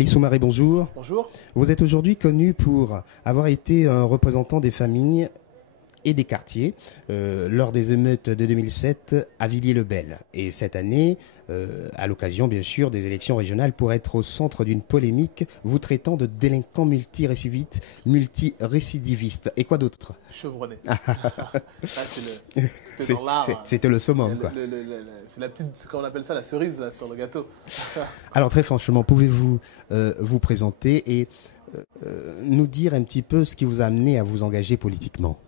Ali Soumaré, bonjour. Bonjour. Vous êtes aujourd'hui connu pour avoir été un représentant des familles et des quartiers lors des émeutes de 2007 à Villiers-le-Bel. Et cette année, à l'occasion bien sûr des élections régionales, pour être au centre d'une polémique vous traitant de délinquants multirécidivistes. Et quoi d'autre? Chevronné. C'était dans l'art. C'était le summum, quoi. C'est la petite, comment on appelle ça, la cerise là, sur le gâteau. Alors très franchement, pouvez-vous vous présenter et nous dire un petit peu ce qui vous a amené à vous engager politiquement?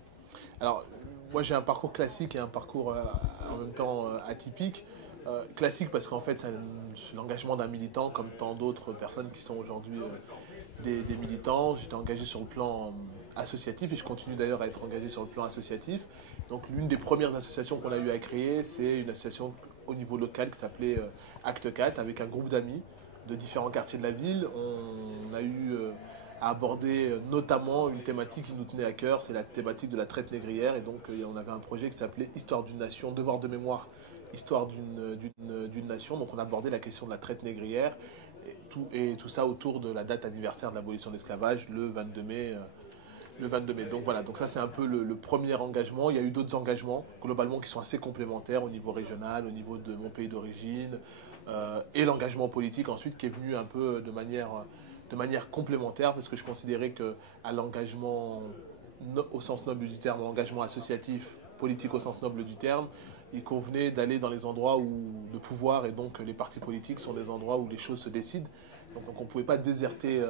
Alors, moi j'ai un parcours classique et un parcours en même temps atypique. Classique parce qu'en fait c'est l'engagement d'un militant comme tant d'autres personnes qui sont aujourd'hui des militants. J'étais engagé sur le plan associatif et je continue d'ailleurs à être engagé sur le plan associatif. Donc l'une des premières associations qu'on a eu à créer, c'est une association au niveau local qui s'appelait Acte 4 avec un groupe d'amis de différents quartiers de la ville. On a eu à aborder notamment une thématique qui nous tenait à cœur, c'est la thématique de la traite négrière. Et donc on avait un projet qui s'appelait Histoire d'une nation, devoir de mémoire, histoire d'une nation. Donc on abordait la question de la traite négrière et tout ça autour de la date anniversaire de l'abolition de l'esclavage, le 22 mai. Le 22 mai. Donc voilà, donc ça c'est un peu le premier engagement. Il y a eu d'autres engagements globalement qui sont assez complémentaires au niveau régional, au niveau de mon pays d'origine, et l'engagement politique ensuite qui est venu un peu de manière complémentaire parce que je considérais que à l'engagement au sens noble du terme, l'engagement associatif, politique au sens noble du terme, il convenait d'aller dans les endroits où le pouvoir et donc les partis politiques sont des endroits où les choses se décident. Donc on ne pouvait pas déserter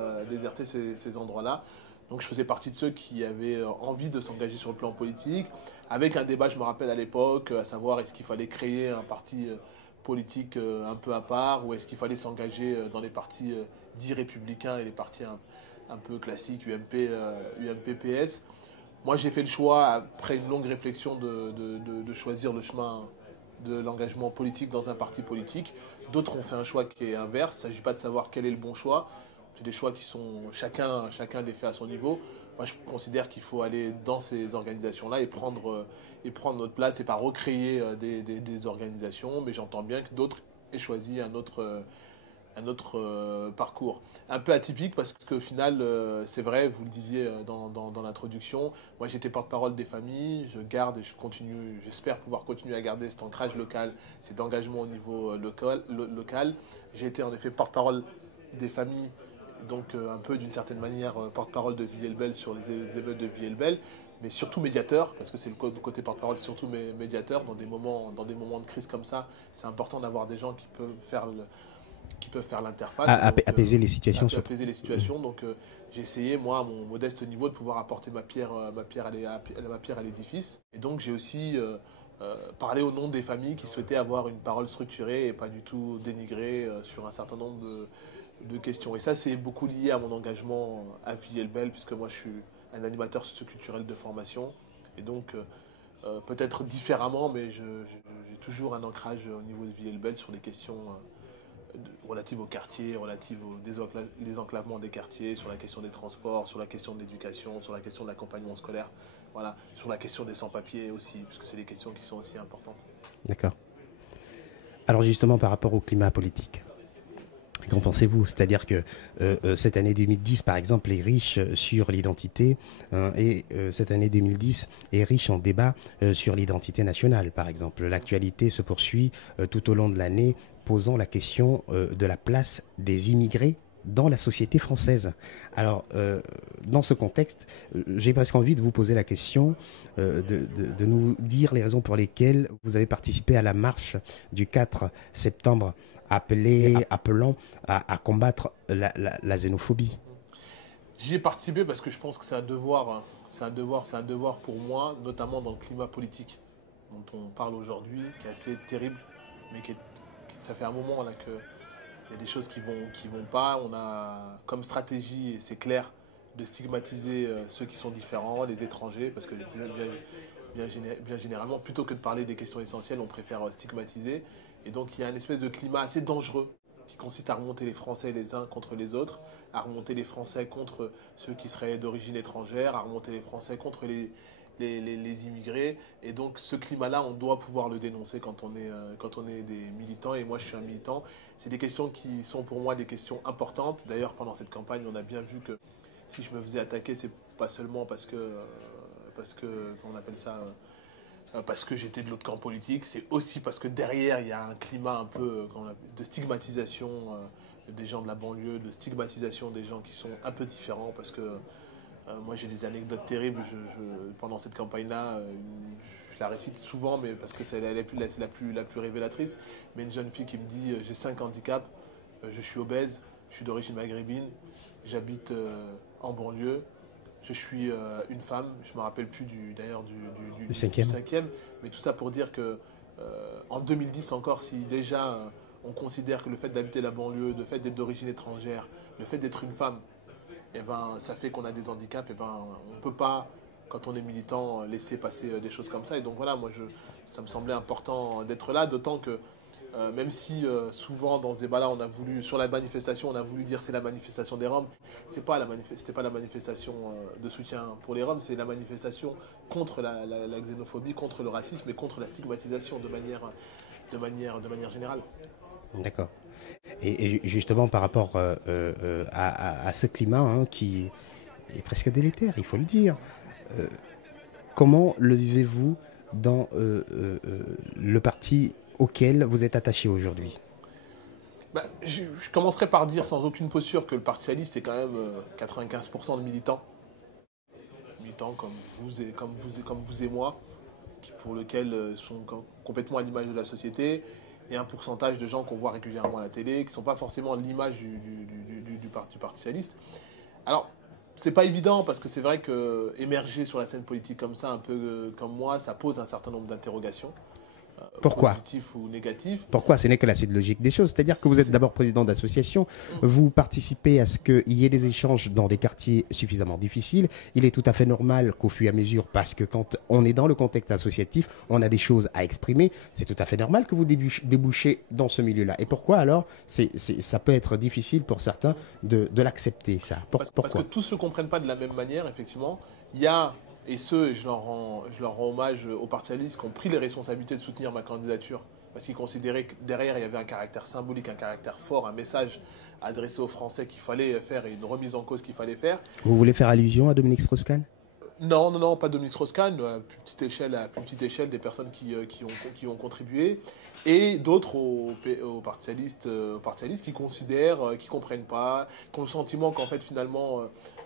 ces endroits-là. Donc je faisais partie de ceux qui avaient envie de s'engager sur le plan politique, avec un débat, je me rappelle à l'époque, à savoir est-ce qu'il fallait créer un parti politique un peu à part, ou est-ce qu'il fallait s'engager dans les partis dits républicains et les partis un peu classiques, UMP, UMP-PS. Moi j'ai fait le choix, après une longue réflexion, de choisir le chemin de l'engagement politique dans un parti politique. D'autres ont fait un choix qui est inverse, il ne s'agit pas de savoir quel est le bon choix. C'est des choix qui sont chacun les fait à son niveau. Moi, je considère qu'il faut aller dans ces organisations-là et prendre notre place et pas recréer des organisations. Mais j'entends bien que d'autres aient choisi un autre parcours. Un peu atypique parce qu'au final, c'est vrai, vous le disiez dans l'introduction, moi j'étais porte-parole des familles, je garde et je continue, j'espère pouvoir continuer à garder cet ancrage local, cet engagement au niveau local. J'ai été en effet porte-parole des familles, donc un peu d'une certaine manière porte-parole de Villiers-le-Bel sur les émeutes de Villiers-le-Bel, mais surtout médiateur, parce que c'est le côté porte-parole, surtout médiateur, dans des moments de crise comme ça, c'est important d'avoir des gens qui peuvent faire l'interface. Apaiser les situations. Apaiser les situations. Donc j'ai essayé, moi, à mon modeste niveau, de pouvoir apporter ma pierre à l'édifice. Et donc j'ai aussi parlé au nom des familles qui souhaitaient avoir une parole structurée et pas du tout dénigrée sur un certain nombre de questions. Et ça, c'est beaucoup lié à mon engagement à Villiers-le-Bel, puisque moi, je suis un animateur socioculturel de formation. Et donc, peut-être différemment, mais j'ai toujours un ancrage au niveau de Villiers-le-Bel sur les questions relatives au quartier, relatives au désenclavement des quartiers, sur la question des transports, sur la question de l'éducation, sur la question de l'accompagnement scolaire, voilà, sur la question des sans-papiers aussi, puisque c'est des questions qui sont aussi importantes. D'accord. Alors justement, par rapport au climat politique, qu'en pensez-vous? C'est-à-dire que cette année 2010, par exemple, est riche sur l'identité et cette année 2010 est riche en débat sur l'identité nationale, par exemple. L'actualité se poursuit tout au long de l'année, posant la question de la place des immigrés dans la société française. Alors, dans ce contexte, j'ai presque envie de vous poser la question, de nous dire les raisons pour lesquelles vous avez participé à la marche du 4 septembre appelant à combattre la xénophobie. J'y ai participé parce que je pense que c'est un devoir, hein. C'est un devoir pour moi, notamment dans le climat politique dont on parle aujourd'hui, qui est assez terrible, mais ça fait un moment là qu'il y a des choses qui vont pas. On a comme stratégie, et c'est clair, de stigmatiser ceux qui sont différents, les étrangers, parce que bien généralement, plutôt que de parler des questions essentielles, on préfère stigmatiser. Et donc il y a une espèce de climat assez dangereux qui consiste à remonter les Français les uns contre les autres, à remonter les Français contre ceux qui seraient d'origine étrangère, à remonter les Français contre les immigrés. Et donc ce climat-là, on doit pouvoir le dénoncer quand on est des militants. Et moi, je suis un militant. C'est des questions qui sont pour moi des questions importantes. D'ailleurs, pendant cette campagne, on a bien vu que si je me faisais attaquer, c'est pas seulement parce que on appelle ça, parce que j'étais de l'autre camp politique, c'est aussi parce que derrière, il y a un climat un peu de stigmatisation des gens de la banlieue, de stigmatisation des gens qui sont un peu différents, parce que moi j'ai des anecdotes terribles pendant cette campagne-là. Je la récite souvent, mais parce que c'est la plus révélatrice. Mais une jeune fille qui me dit j'ai 5 handicaps, je suis obèse, je suis d'origine maghrébine, j'habite en banlieue, je suis une femme, je ne me rappelle plus d'ailleurs du cinquième, mais tout ça pour dire que en 2010 encore, si déjà on considère que le fait d'habiter la banlieue, le fait d'être d'origine étrangère, le fait d'être une femme, eh ben, ça fait qu'on a des handicaps, eh ben, on ne peut pas, quand on est militant, laisser passer des choses comme ça. Et donc voilà, ça me semblait important d'être là, d'autant que même si souvent dans ce débat-là, sur la manifestation, on a voulu dire c'est la manifestation des Roms, c'était pas la manifestation de soutien pour les Roms, c'est la manifestation contre la xénophobie, contre le racisme et contre la stigmatisation de manière générale. D'accord. Et justement, par rapport à ce climat qui est presque délétère, il faut le dire, comment le vivez-vous dans le parti auquel vous êtes attaché aujourd'hui? Je commencerai par dire sans aucune posture que le Parti socialiste est quand même 95% de militants. Militants comme vous et moi, pour lesquels sont complètement à l'image de la société, et un pourcentage de gens qu'on voit régulièrement à la télé, qui ne sont pas forcément l'image du Parti socialiste. Alors, c'est pas évident, parce que c'est vrai que émerger sur la scène politique comme ça, un peu comme moi, ça pose un certain nombre d'interrogations. Pourquoi? Positif ou négatif. Pourquoi? Ce n'est que la suite logique des choses. C'est-à-dire que vous êtes d'abord président d'association, vous participez à ce qu'il y ait des échanges dans des quartiers suffisamment difficiles. Il est tout à fait normal qu'au fur et à mesure, parce que quand on est dans le contexte associatif, on a des choses à exprimer. C'est tout à fait normal que vous débouchez dans ce milieu-là. Et pourquoi alors ça peut être difficile pour certains de l'accepter, ça? Pourquoi? Parce que tous ne se comprennent pas de la même manière, effectivement. Il y a... Et je leur rends hommage aux Parti socialiste qui ont pris les responsabilités de soutenir ma candidature, parce qu'ils considéraient que derrière, il y avait un caractère symbolique, un caractère fort, un message adressé aux Français qu'il fallait faire et une remise en cause qu'il fallait faire. Vous voulez faire allusion à Dominique Strauss-Kahn? Non, pas Dominique Strauss-Kahn, à plus petite échelle des personnes qui ont contribué, et d'autres au Parti socialiste qui considèrent, qui ne comprennent pas, qui ont le sentiment qu'en fait finalement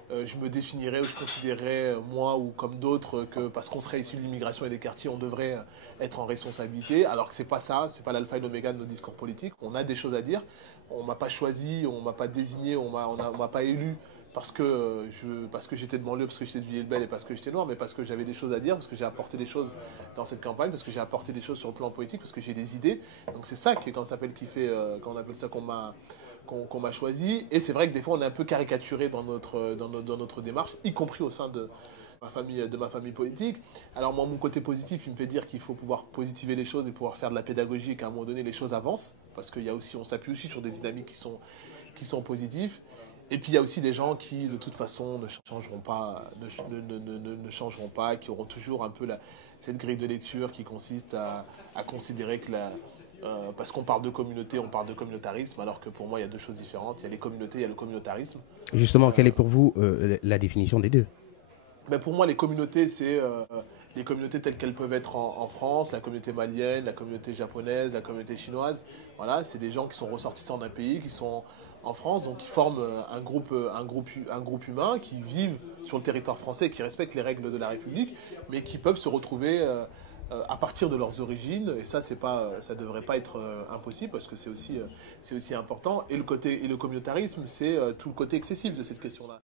je me définirais ou je considérerais moi ou comme d'autres que parce qu'on serait issu de l'immigration et des quartiers, on devrait être en responsabilité, alors que c'est pas ça, c'est pas l'alpha et l'oméga de nos discours politiques. On a des choses à dire, on m'a pas choisi, on m'a pas désigné, on m'a pas élu parce que j'étais de banlieue, parce que j'étais de Villers-le-Bel et parce que j'étais noir, mais parce que j'avais des choses à dire, parce que j'ai apporté des choses dans cette campagne, parce que j'ai apporté des choses sur le plan politique, parce que j'ai des idées. Donc c'est ça quand on appelle ça qu'on m'a choisi. Et c'est vrai que des fois on est un peu caricaturé dans notre démarche, y compris au sein de ma famille politique. Alors moi, mon côté positif, il me fait dire qu'il faut pouvoir positiver les choses et pouvoir faire de la pédagogie et qu'à un moment donné les choses avancent, parce on s'appuie aussi sur des dynamiques qui sont positives. Et puis il y a aussi des gens qui de toute façon ne changeront pas, qui auront toujours un peu cette grille de lecture qui consiste à considérer que parce qu'on parle de communauté, on parle de communautarisme, alors que pour moi il y a deux choses différentes. Il y a les communautés, il y a le communautarisme. Justement, quelle est pour vous la définition des deux? Ben pour moi, les communautés, c'est les communautés telles qu'elles peuvent être en France, la communauté malienne, la communauté japonaise, la communauté chinoise. Voilà, c'est des gens qui sont ressortissants d'un pays, qui sont en France, donc qui forment un groupe humain, qui vivent sur le territoire français, qui respectent les règles de la République, mais qui peuvent se retrouver à partir de leurs origines. Et ça, ça devrait pas être impossible, parce que c'est aussi important. Et le communautarisme, c'est tout le côté excessif de cette question-là.